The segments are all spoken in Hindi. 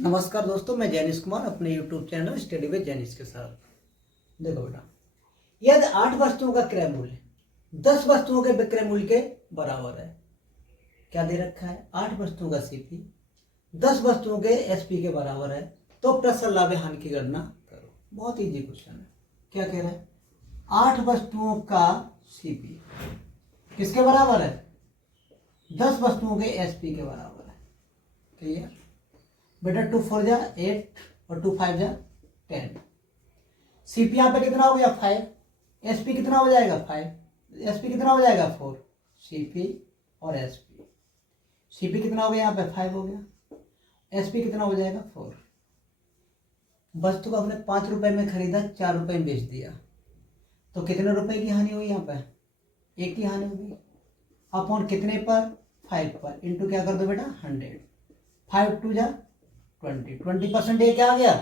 नमस्कार दोस्तों, मैं जैनिश कुमार अपने YouTube channel study with Jainish के साथ। देखो बेटा, यदि 8 वस्तुओं का क्रय मूल्य 10 वस्तुओं के विक्रय मूल्य के बराबर है। क्या दे रखा है? 8 वस्तुओं का सीपी 10 वस्तुओं के एसपी के बराबर है, तो प्रसन्न लाभ हानि की गणना करो। बहुत इजी क्वेश्चन है। क्या कह रहा है? 8 वस्तुओं का सीपी किसके बराबर है? 10 वस्तुओं के एसपी के बराबर है। क्लियर बेटा? 2 4 जा 8 और 2 5 जा 10। सीपी यहाँ पे कितना हो गया? 5। एसपी कितना हो जाएगा? 5। एसपी कितना हो जाएगा? 4। सीपी और एसपी, सीपी कितना हो गया? यहाँ पे 5 हो गया। एसपी कितना हो जाएगा? 4। वस्तु को हमने 5 रुपए में खरीदा, 4 रुपए में बेच दिया, तो कितने रुपए की हानि हुई? यहाँ पे 1 की हानि हुई। अपॉन कितने पर? 5 पर। इंटू क्या कर दो बेटा? 100। 5 2 जा 20%। ये क्या आ गया?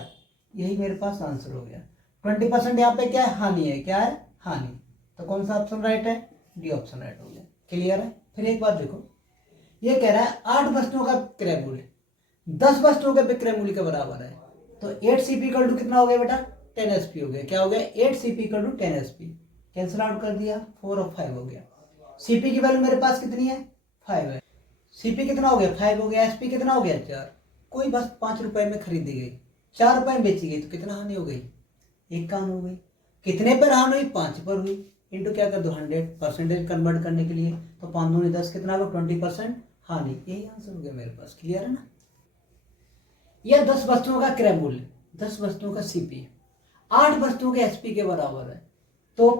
यही मेरे पास आंसर हो गया। 20% यहाँ पे क्या है? हानि है। क्या है? हानि। तो कौन सा ऑप्शन राइट है? डी ऑप्शन राइट हो गया। क्लियर है? फिर एक बात देखो, ये कह रहा है 8 वस्तुओं का क्रय मूल्य 10 वस्तुओं के विक्रय मूल्य के बराबर है, तो 8 सीपी इक्वल टू कितना हो गया बेटा? 10 एसपी हो गया। क्या हो गया? 8 CP equal to 10 SP. Cancel out कर दिया, 4 और 5 हो गया। सीपी की वैल्यू मेरे पास कितनी है? 5 है। सीपी कितना हो गया? 5 हो गया। एसपी कितना हो गया? 4। कोई बस 5 रुपए में खरीदी गई, 4 रुपए में बेची गई, तो कितना हानि हो गई? 1 का हानि हो गई। कितने पर हानि हुई? 5 पर हुई। इंटू क्या कर दो? 100%। कन्वर्ट करने के लिए तो 5 दूनी 10, कितना हो? 20% हानि। यही आंसर हो गया मेरे पास। क्लियर है ना? यह 10 वस्तुओं का क्रय मूल्य 10 वस्तुओं का सीपी 8 वस्तुओं के एसपी के बराबर है, तो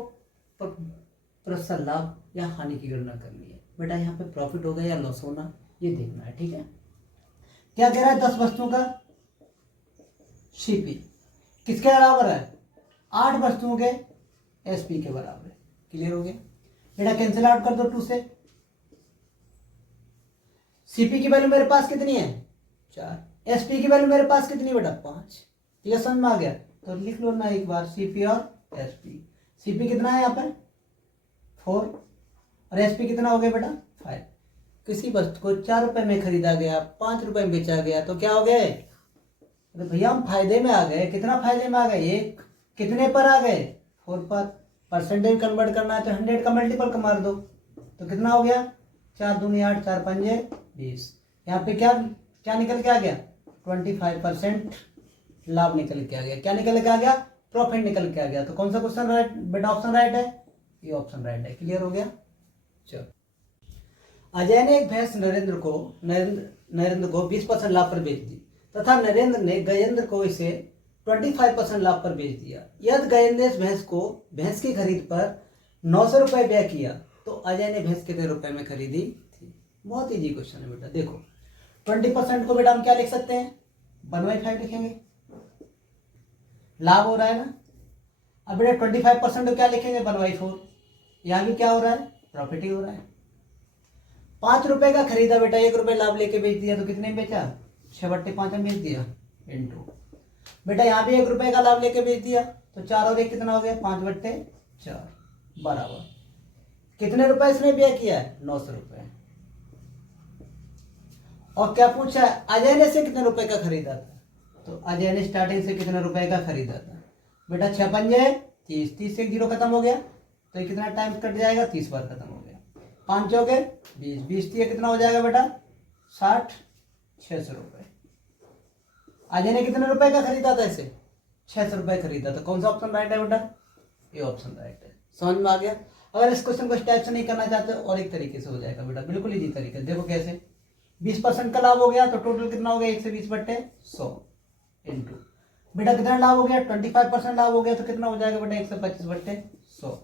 प्रसन्न लाभ या हानि की गणना करनी है। बेटा यहाँ पे प्रॉफिट होगा या लॉस होना, ये देखना है। ठीक है? क्या कह रहा है? 10 वस्तुओं का सीपी किसके बराबर है? 8 वस्तुओं के एसपी के बराबर है। क्लियर हो गया बेटा? कैंसिल आउट कर दो 2 से। सीपी की वैल्यू मेरे पास कितनी है? 4। एसपी की वैल्यू मेरे पास कितनी बेटा? 5। क्लियर? समझ में आ गया? तो लिख लो ना एक बार, सीपी और एसपी। सीपी कितना है यहाँ पर? 4 और एसपी कितना हो गया बेटा? 5। किसी वस्तु को 4 रुपए में खरीदा गया, 5 रुपए में बेचा गया, तो क्या हो गए? अरे भैया हम फायदे में आ गए। कितना फायदे में आ गए? 1। कितने पर आ गए? 4 पर। परसेंटेज कन्वर्ट करना है तो 100 का मल्टीपल का मार दो, तो कितना हो गया? 4 दूनी 8, 4 पंजे 20। यहाँ पे क्या क्या निकल के आ गया? 25% लाभ निकल के आ गया। क्या निकल के आ गया? प्रॉफिट निकल के आ गया। तो कौन सा क्वेश्चन राइट बेटा? ऑप्शन राइट है, ये ऑप्शन राइट है। क्लियर हो गया? चलो, अजय ने एक भैंस नरेंद्र को 20% लाभ पर बेच दी तथा नरेंद्र ने गजेंद्र को इसे 25% लाभ पर बेच दिया। यदि गजेंद्र ने इस भैंस की खरीद पर 900 रुपए व्यय किया, तो अजय ने भैंस कितने रुपए में खरीदी थी? बहुत इजी क्वेश्चन है बेटा। देखो, 20% को बेटा हम क्या लिख सकते हैं? 1/5 लिखेंगे। लाभ हो रहा है ना। अब बेटा 25% को क्या लिखेंगे? 1/4। यहां भी क्या हो रहा है? प्रॉफिट ही हो रहा है। 5 रुपए का खरीदा बेटा, 1 रुपए लाभ लेके बेच दिया, तो कितने में बेचा? 6/5 में बेच दिया। इंटू बेटा यहाँ भी 1 रुपए का लाभ लेके बेच दिया, तो 4 और 1 कितना हो गया? 5/4 बराबर कितने रुपए इसने व्यय किया है? 900 रुपए। और क्या पूछा है? अजय ने से कितने रुपए का खरीदा था, तो अजय ने स्टार्टिंग से कितने रुपए का खरीदा था? बेटा 6 पंजे 30, 30 से 0 खत्म हो गया, तो ये कितना टाइम कट जाएगा? 30 बार खत्म हो गया। 5 हो गए 20, 20 कितना हो जाएगा बेटा? 60, 600 रुपए। अजय ने कितने रुपए का खरीदा था इसे? 600 रुपए खरीदा था। कौन सा ऑप्शन राइट है बेटा? ये ऑप्शन राइट है। समझ में आ गया? अगर इस क्वेश्चन को इस टाइप से नहीं करना चाहते और एक तरीके से हो जाएगा बेटा, बिल्कुल इजी तरीके। देखो कैसे? 20% का लाभ हो गया, तो टोटल कितना हो गया? 120/100 इंटू बेटा कितना लाभ हो गया? 25% लाभ हो गया, तो कितना हो जाएगा बेटा? 125/100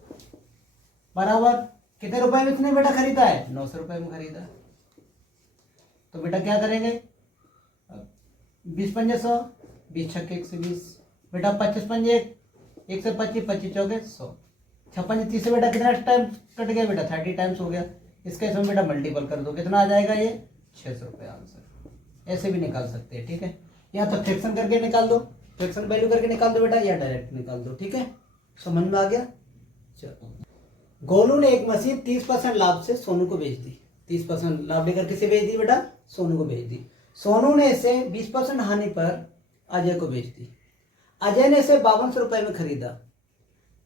बराबर कितने रुपए में इसने बेटा खरीदा है? 900 रुपए में खरीदा। तो बेटा क्या करेंगे? 20 पंजे 100, 20 छक्के 120 बेटा, 25 पंजे 125, 25 चौके 100, 6 पंजे 30 से बेटा कितना टाइम कट गया बेटा? 30 टाइम्स हो गया। इसके इसमें बेटा मल्टीपल कर दो, कितना आ जाएगा? ये 600 रुपये आंसर। ऐसे भी निकाल सकते हैं। ठीक है? या तो फ्रैक्शन करके निकाल दो, फ्रैक्शन वैल्यू करके निकाल दो बेटा, या डायरेक्ट निकाल दो। ठीक है? समझ में आ गया? चलो, गोलू ने एक मशीन 30% लाभ से सोनू को बेच दी। 30% लाभ लेकर किसे बेच दी बेटा? सोनू को बेच दी। सोनू ने इसे 20% हानि पर अजय को बेच दी। अजय ने इसे 5200 रुपये में खरीदा,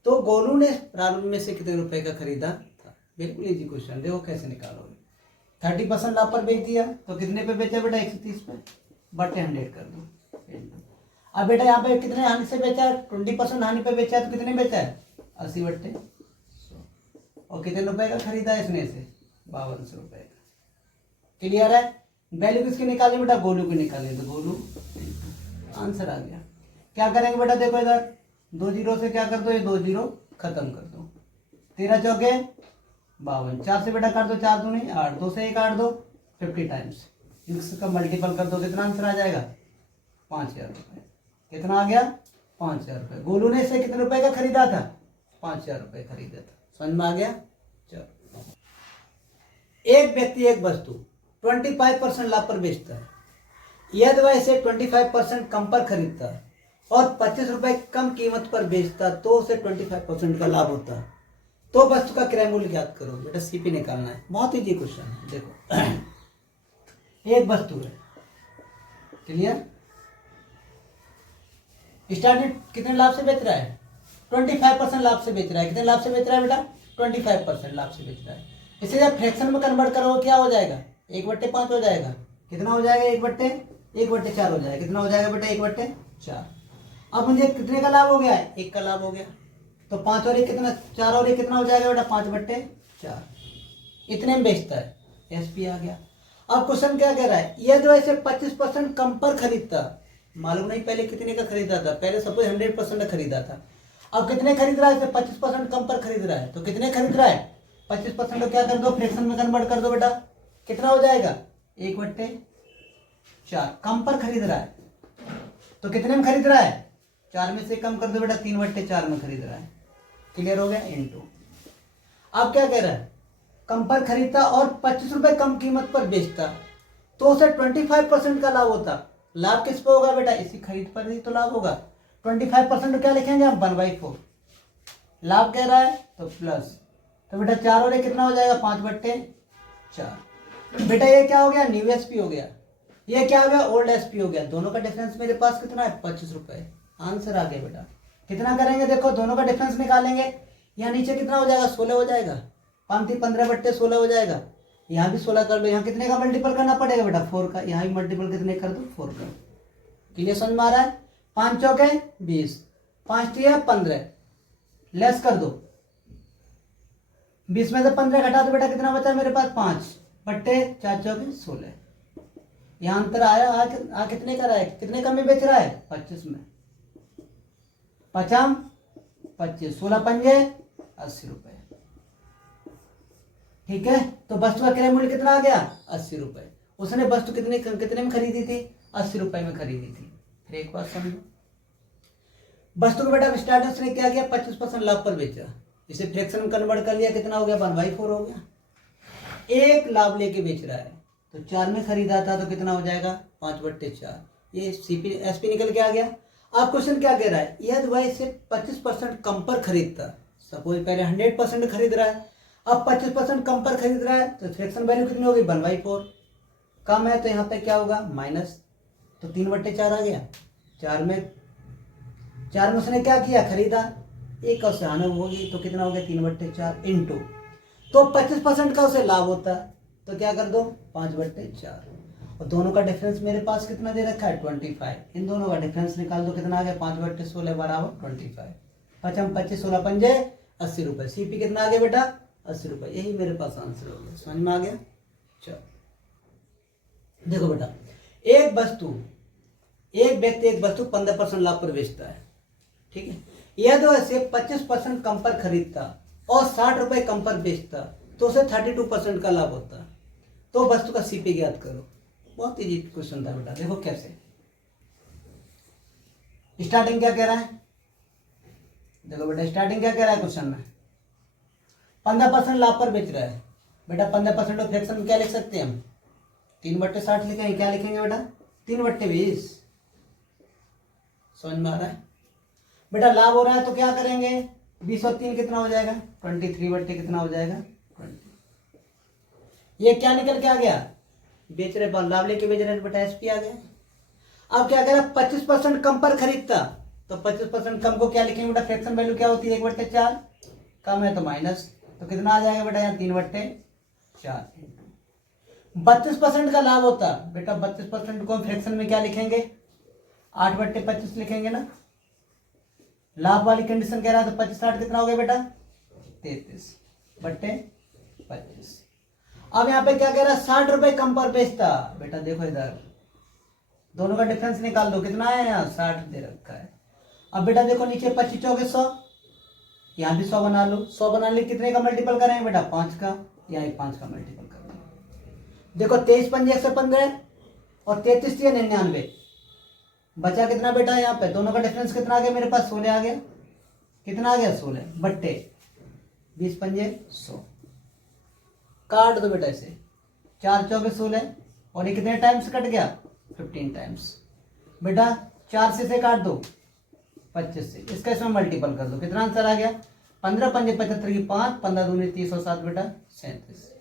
तो गोलू ने प्रारंभ में से कितने रुपए का खरीदा था? बिल्कुल इजी क्वेश्चन, देखो कैसे निकालोगे। 30% लाभ पर बेच दिया, तो कितने पे बेचा बेटा? 130 पे, बटे 100 कर दो। अब बेटा यहाँ पे कितने हानि से बेचा है? 20% हानि पे बेचा है, तो कितने बेचा है? 80 बट्टे 100। और कितने रुपए का खरीदा है इसने इसे? 5200 रुपए का। क्लियर है? वैल्यू किसकी निकाली बेटा? गोलू की निकाली, तो गोलू आंसर आ गया। क्या करेंगे बेटा? देखो इधर 2 जीरो से क्या कर दो, ये 2 जीरो खत्म कर दो। 13 चौके 52, 4 से बेटा काट दो, 4 दूनी 8, 2 से 1 काट दो, 50 टाइम्स इसका मल्टीपल कर दो, कितना आंसर आ जाएगा? 5000 रुपये। कितना आ गया? 5000 रुपये। गोलू ने इसे कितने रुपए का खरीदा था? 5000 रुपये खरीदा था। समझ में आ गया? चलो, एक व्यक्ति एक वस्तु 25% लाभ पर बेचता है। यदि वह इसे 25% कम पर खरीदता और 25 रुपए कम कीमत पर बेचता तो उसे 25% का लाभ होता। तो वस्तु का क्रय मूल्य ज्ञात करो। बेटा सीपी निकालना है, बहुत इजी क्वेश्चन है। देखो एक वस्तु है, क्लियर? स्टार्टिंग कितने लाभ से बेच रहा है? 25% लाभ से बेच रहा है। कितने लाभ से बेच रहा है बेटा? 25% लाभ से बेच रहा है। इसे जब फ्रैक्शन में कन्वर्ट करोगे क्या हो जाएगा? 1/5 हो जाएगा। कितना हो जाएगा? 1/4 हो जाएगा। कितना हो जाएगा बेटा? 1/4। अब मुझे कितने का लाभ हो गया है? 1 का लाभ हो गया। तो 5 और 1 कितना? 4 और 1 कितना हो जाएगा बेटा? 5/4। इतने में बेचता है, एसपी आ गया। अब क्वेश्चन क्या कह रहा है? यदि वैसे 25% कम पर खरीदता, मालूम नहीं पहले कितने का खरीदा था, पहले सपोज 100% का खरीदा था, अब कितने खरीद रहा है? 25% कम पर खरीद रहा है, तो कितने खरीद रहा है? 25% को क्या कर दो? फ्रैक्शन में कन्वर्ट कर दो बेटा। कितना हो जाएगा? 1/4। कम पर खरीद रहा है, तो कितने में खरीद रहा है? 4 में से कम कर दो बेटा, 3/4 में खरीद रहा है। क्लियर हो गया? इनटू। अब क्या कह रहा है? कम पर खरीदता और 25 रुपए कम कीमत पर बेचता, तो उसे 25% का लाभ होता। लाभ किस पे होगा बेटा? इसी खरीद पर ही तो लाभ होगा। 25% क्या लिखेंगे हम? 1/4। लाभ कह रहा है तो प्लस, तो बेटा 4 और 1 कितना हो जाएगा? 5/4। बेटा ये क्या हो गया? न्यू एसपी हो गया। ये क्या हो गया? ओल्ड एसपी हो गया। दोनों का डिफरेंस मेरे पास कितना है? 25 रुपए। आंसर आ गया बेटा। कितना करेंगे? देखो दोनों का डिफरेंस निकालेंगे। यहाँ नीचे कितना हो जाएगा? 16 हो जाएगा। 5 × 15/16 हो जाएगा। यहाँ भी 16 कर लो। यहाँ कितने का मल्टीपल करना पड़ेगा बेटा? 4 का। यहाँ भी मल्टीपल कितने कर दो? 4 का। क्लियर समझ में आ रहा है? 5 चौके 20, 5 × 15, लेस कर दो। 20 में से 15 घटा दो बेटा, कितना बचा मेरे पास? 5/4 चौके 16। यहाँ अंतर आया। आ कितने का रहा है? कितने कम में बेच रहा है? 25 में। 5 25, 16 पंजे 80 रुपए। ठीक है, तो वस्तु का क्रय मूल्य कितना आ गया? 80 रुपए। उसने वस्तु कितने में खरीदी थी? 80 रुपए में खरीदी थी। फिर एक बात समझो, वस्तु को बेटा स्टार्टर्स ने क्या किया? 25% लाभ पर बेचा, इसे फ्रैक्शन में कन्वर्ट कर लिया। कितना हो गया? 1/4 हो गया। एक लाभ लेके बेच रहा है, तो 4 में खरीदा था, तो कितना हो जाएगा? 5/4। ये सीपी एसपी निकल के आ गया। अब क्वेश्चन क्या कह रहा है? यदि वह इसे 25% कम पर खरीदता, सपोज पहले 100% खरीद रहा है, अब 25% कम पर खरीद रहा है, तो फ्रैक्शन वैल्यू कितनी होगी? 1/4। कम है तो यहाँ पे क्या होगा? माइनस, तो 3/4 आ गया। 4 में उसने क्या किया? खरीदा। एक का उसे हानि होगी, तो कितना हो गया? 3/4 इंटू, तो 25% का उसे लाभ होता, तो क्या कर दो? 5/4। और दोनों का डिफरेंस मेरे पास कितना दे रखा है? 25। इन दोनों का डिफरेंस निकाल दो, कितना आ गया? 5/16 बराबर 25। 5 × 25, 16 पंजे 80 रुपए। सीपी कितना आ गया बेटा? 80 रुपए। यही मेरे पास आंसर हो गया। समझ में आ गया? चलो देखो बेटा, एक व्यक्ति एक वस्तु 15% लाभ पर बेचता है, ठीक है। यदि वह इसे 25% कम पर खरीदता और 60 रुपए कम पर बेचता, तो उसे 32% का लाभ होता। तो वस्तु का सीपी ज्ञात करो। बहुत इजी क्वेश्चन था बेटा। देखो कैसे, स्टार्टिंग क्या कह रहा है? देखो बेटा, स्टार्टिंग क्या कह रहा है क्वेश्चन में? 15% लाभ पर बेच रहा है। बेटा 15% ऑफ फ्रैक्शन में क्या लिख सकते हैं हम? 3/60 लिखेंगे। क्या लिखेंगे बेटा? 3/20। समझ में आ रहा है? बेटा लाभ हो रहा है तो क्या करेंगे? 20 और 3 कितना हो जाएगा? 23 कितना हो जाएगा? 20। ये क्या निकल के आ गया? बेच रहे लाभ लेके बेच रहे बेटा एसपी आ गया। अब क्या कह रहा 25% कम पर खरीदता, तो 25% कम को क्या लिखेंगे बेटा, फ्रैक्शन वैल्यू क्या होती है 1/4, कम है तो माइनस, तो कितना आ जाएगा बेटा यहाँ 3/4। 32% का लाभ होता बेटा, 32% को फ्रैक्शन में क्या लिखेंगे 8/25 लिखेंगे ना। लाभ वाली कंडीशन कह रहा है तो 25/8 कितना हो गया बेटा 33/25। अब यहाँ पे क्या कह रहा है 60 रुपए कम पर बेचता, बेटा देखो इधर दोनों का डिफरेंस निकाल दो, कितना है यहाँ 60 दे रखा है। अब बेटा देखो नीचे 25 चौके 100, यहाँ भी 100 बना लो, 100 बनाने कितने का मल्टीपल करेंगे बेटा 5 का, यहाँ 5 का मल्टीपल करेंगे। देखो 23 पंजे 115 और 33 99, बचा कितना बेटा यहाँ पे, दोनों का डिफरेंस कितना आ गया मेरे पास 16 आ गया, कितना आ गया 16 बट्टे 20 पंजे 100, काट दो बेटा इसे, 4 चौके 16 और ये कितने टाइम्स कट गया 15 टाइम्स। बेटा 4 से काट दो 25 से, इसका इसमें मल्टीपल कर दो, कितना आंसर आ गया 15 पंजे 75 की 5, 15 दूनी 30 और 7 बेटा 37,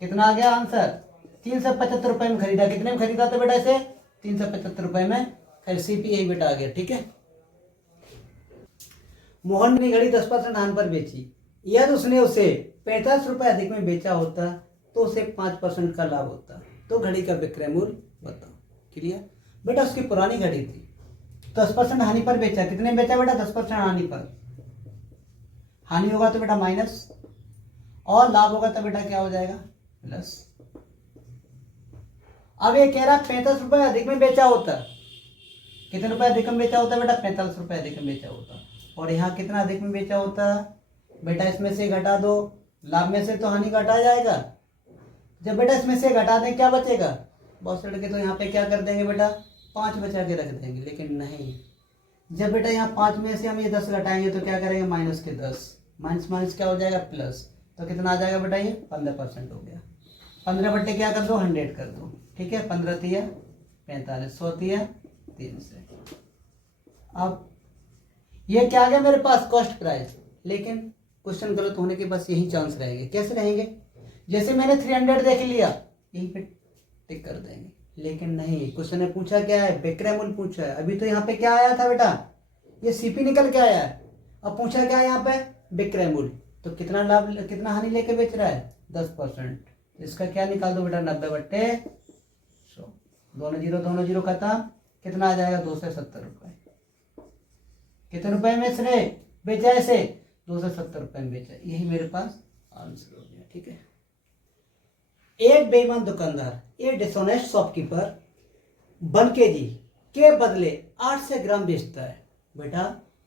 कितना आ गया आंसर 375 रुपए में खरीदा। कितने में खरीदा था बेटा इसे 375 रुपए में, फिर सीपी यही बेटा आ गया। ठीक है, मोहन ने घड़ी 10% हानि पर बेची, यदि उसने उसे 45 रुपए अधिक में बेचा होता तो उसे 5% का लाभ होता, तो घड़ी का विक्रय मूल्य बताओ। क्लियर बेटा, उसकी पुरानी घड़ी थी 10% हानि पर बेचा, कितने में बेचा बेटा 10% हानि पर, हानि होगा तो बेटा माइनस और लाभ होगा तो बेटा क्या हो जाएगा प्लस। अब ये कह रहा 45 रुपए अधिक में बेचा होता, कितने रुपए अधिक में बेचा होता बेटा 45 रुपए अधिक में बेचा होता, और यहाँ कितना अधिक में बेचा होता बेटा, इसमें से घटा दो, लाभ में से तो हानि घटा जाएगा, जब बेटा इसमें से घटा दें क्या बचेगा, बहुत से लड़के तो यहाँ पे क्या कर देंगे बेटा 5 बचा के रख देंगे, लेकिन नहीं, जब बेटा यहाँ 5 में से हम ये 10 घटाएंगे तो क्या करेंगे माइनस के 10, माइनस माइनस क्या हो जाएगा प्लस, तो कितना आ जाएगा बेटा ये 15% हो गया। 15 बट्टे क्या कर दो 100 कर दो, ठीक है, 15 तिया 45, 100 तिया 3 से। अब ये क्या आ गया मेरे पास कॉस्ट प्राइस, लेकिन क्वेश्चन गलत होने के बस यही चांस रहेंगे। कैसे रहेंगे, जैसे मैंने 300 देख लिया यहीं पे टिक कर देंगे, लेकिन नहीं, क्वेश्चन ने पूछा क्या है विक्रय मूल्य पूछा है। अभी तो यहाँ पे क्या आया था बेटा, ये सीपी निकल के आया है, अब पूछा क्या है यहाँ पे विक्रय मूल्य, तो कितना लाभ कितना हानि लेके बेच रहा है 10%, इसका क्या निकाल दो बेटा 90/100, दोनों जीरो खत्म, कितना आ जाएगा 270 रुपए। कितने रुपए में इसने बेचा इसे 270 रुपए में बेचा, यही मेरे पास आंसर हो गया। ठीक है, एक बेईमान दुकानदार, एक डिसऑनेस्ट शॉपकीपर 1 kg के बदले 800 ग्राम बेचता है। बेटा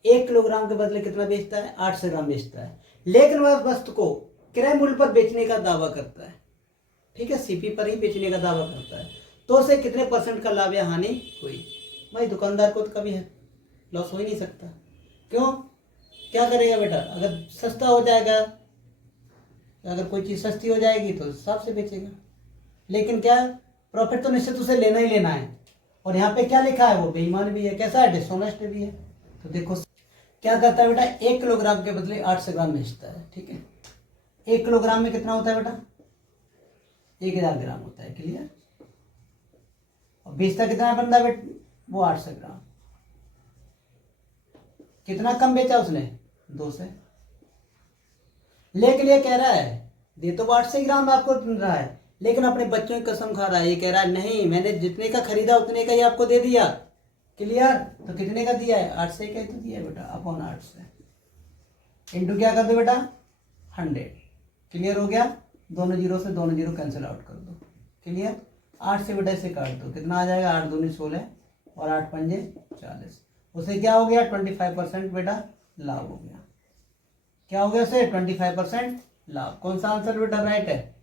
1 किलोग्राम के बदले कितना बेचता है 800 ग्राम बेचता है, लेकिन वह वस्तु को क्रय मूल्य पर बेचने का दावा करता है। ठीक है, सीपी पर ही बेचने का दावा करता है, तो उसे कितने % का लाभ या हानि हुई। भाई दुकानदार को तो कभी लॉस हो ही नहीं सकता, क्यों, क्या करेगा बेटा, अगर सस्ता हो जाएगा, अगर कोई चीज़ सस्ती हो जाएगी तो हिसाब से बेचेगा, लेकिन क्या प्रॉफिट तो निश्चित उसे लेना ही लेना है। और यहाँ पे क्या लिखा है वो बेईमान भी है, कैसा है डिसऑनेस्ट भी है। तो देखो क्या करता है बेटा 1 किलोग्राम के बदले 800 ग्राम बेचता है। ठीक है, 1 किलोग्राम में कितना होता है बेटा 1000 ग्राम होता है। क्लियर, और बेचता कितना बंदा बेटा वो 800 ग्राम, कितना कम बेचा उसने 200, लेकिन ये कह रहा है दे तो 800 ग्राम आपको रहा है, लेकिन अपने बच्चों की कसम खा रहा है, ये कह रहा है नहीं मैंने जितने का खरीदा उतने का ही आपको दे दिया। क्लियर, तो कितने का दिया है 800 का ही तो दिया है बेटा, अपॉन 800 इंटू क्या कर दो बेटा 100। क्लियर हो गया, दोनों जीरो कैंसिल आउट कर दो। क्लियर, 8 से बेटा इसे काट दो, कितना आ जाएगा 8 दूनी 16 और 8 पंजे 40, उसे क्या हो गया 25% बेटा लाभ हो गया। क्या हो गया उसे 25% लाभ। कौन सा आंसर बेटा राइट है,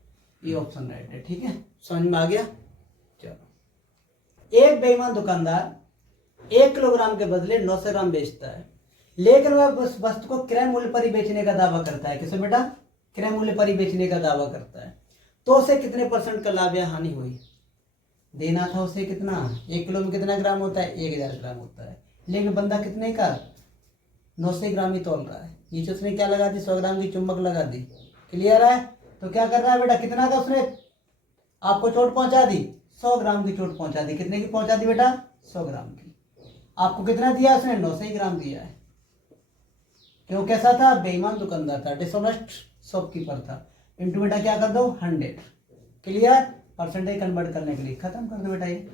ये ऑप्शन राइट है। ठीक है, समझ में आ गया। चलो, एक बेईमान दुकानदार 1 किलोग्राम के बदले 900 ग्राम बेचता है, लेकिन वह उस वस्तु को क्रय मूल्य पर ही बेचने का दावा करता है। किसे बेटा क्रय मूल्य पर ही बेचने का दावा करता है, तो उसे कितने % का लाभ या हानि हुई। देना था उसे कितना, 1 किलो में कितना ग्राम होता है 1000 ग्राम होता है, लेकिन बंदा कितने का 900 ग्राम ही तोल रहा है। नीचे उसने क्या लगा दी 100 ग्राम की चुंबक लगा दी। क्लियर है, तो क्या कर रहा है बेटा कितना का उसने आपको चोट पहुंचा दी 100 ग्राम की चोट पहुंचा दी। कितने की पहुंचा दी बेटा? 100 ग्राम की। आपको कितना दिया उसने? 900 ग्राम दिया है। क्यों? कैसा था? बेईमान दुकानदार था, डिसऑनेस्ट शॉपकीपर था। इंटू बेटा क्या कर दो? 100। क्लियर? परसेंटेज कन्वर्ट करने के लिए खत्म कर दो बेटा। ये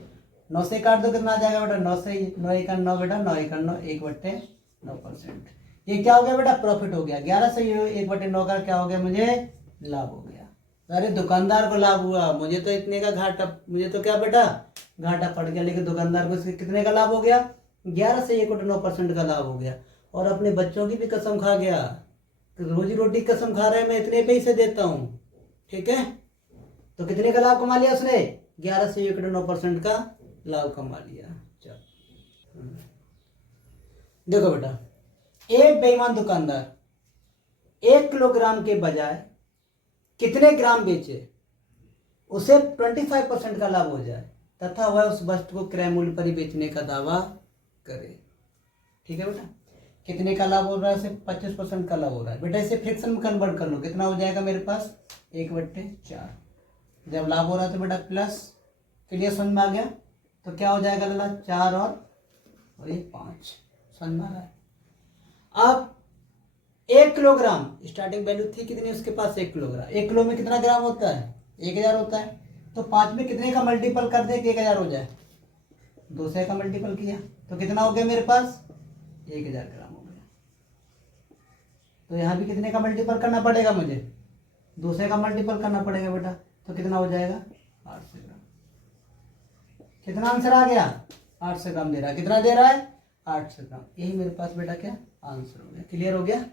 9 से काट दो, कितना आ जाएगा बेटा? 9 से 9 1 9 बेटा, 9 1 9 1/9%। ये क्या हो गया बेटा? प्रॉफिट हो गया। 11 से 1/9 का क्या हो गया? मुझे लाभ हो गया। अरे दुकानदार को लाभ हुआ, मुझे तो इतने का घाटा, मुझे तो क्या बेटा? घाटा पड़ गया। लेकिन दुकानदार को कितने का लाभ हो गया? 11 से 1/9% का लाभ हो गया। और अपने बच्चों की भी कसम खा गया, रोजी रोटी कसम खा रहे हैं, मैं इतने पैसे देता हूं। ठीक है, तो कितने का लाभ कमा लिया उसने? 11 से 1/9% का लाभ कमा लिया। चल देखो बेटा, एक बेईमान दुकानदार 1 किलोग्राम के बजाय कितने ग्राम बेचे, उसे 25% का लाभ हो जाए तथा वह उस वस्तु को क्रय मूल्य पर ही बेचने का दावा करे। ठीक है बेटा, कितने का लाभ हो रहा है? सिर्फ 25% का लाभ हो रहा है बेटा। इसे फ्रैक्शन में कन्वर्ट कर लो, कितना हो जाएगा मेरे पास? 1/4। जब लाभ हो रहा है तो बेटा प्लस। क्लियर? समझ में आ गया? तो क्या हो जाएगा लाला? 4 और ये 5। समझ में आ रहा है? अब 1 किलोग्राम स्टार्टिंग वैल्यू थी कितनी उसके पास? 1 किलोग्राम। 1 किलो में कितना ग्राम होता है? 1000 होता है। तो 5 में कितने का मल्टीपल कर दे कि 1000 हो जाए? 200 का मल्टीपल किया तो कितना हो गया मेरे पास? 1000 ग्राम हो गया। तो यहाँ भी कितने का मल्टीपल करना पड़ेगा मुझे? 200 का मल्टीपल करना पड़ेगा बेटा। तो कितना हो जाएगा? 800 ग्राम। कितना आंसर आ गया? 800 ग्राम दे रहा है। कितना दे रहा है? 800 ग्राम। यही मेरे पास बेटा क्या आंसर हो गया। क्लियर हो गया?